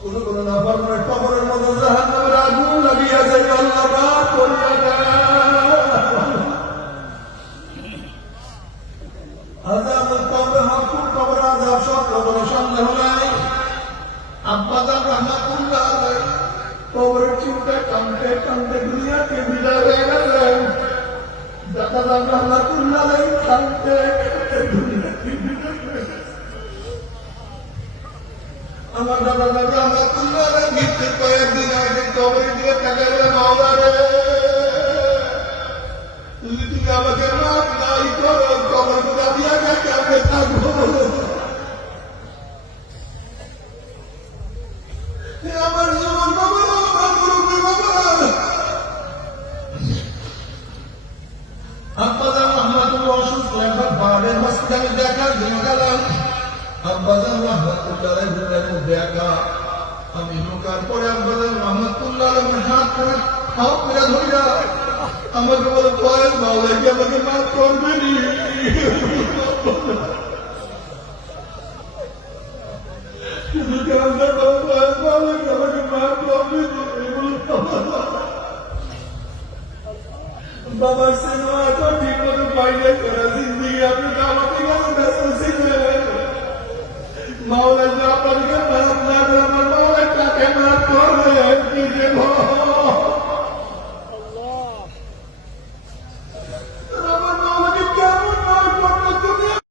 কোন কোন নাফরমানের কবরের মধ্যে জাহান্নামের আগুন লাগিয়ে যায়, আল্লাহ মাফ করিয়া দেন। আযাবুল কবর হাকুম কবর আযাব সব কবরের সন্দেহ নাই। আব্বা জান রাহমাতুল্লাহ আলাইহি কবরের চিন্তা কামতে কামতে দুনিয়াকে বিদায় হয়ে গেলেন। দাদা জান রাহমাতুল্লাহ আলাইহি কামতে কামতে দুনিয়াকে বিদায় হয়ে গেলেন। আমার দাদা জান রাহমাতুল্লাহ আলাইহি মৃত্যুর কয়েকদিন আগে কবরের দিকে তাকিয়ে বলে, মাওলা রে, যদি তুমি আমাকে মাফ নাই করো, কবর মধ্যে আমি একা কেমনে থাকবো? আমার জীবন বাবা, আমার মুরব্বী বাবা। আব্বাজান রহমাতুল্লাহ অসুস্থ, একবার বাড়ির হসপিটালে দেখার জন্য গেলাম। আব্বাজান রহমাতুল্লাহ ঘুরের দেখা, আমি ঢোকার পরে আব্বাজান রহমাতুল্লাহ আমার হাত করে খাও করে ধরিয়া আমাকে বলে, ভয় মাওলা কি আমাকে মাফ করবে নি? বাবার সেবা তো ঠিক মতো পাইলে করা জিন্দিগি আপনি আমাকে মাওলা আপনাকে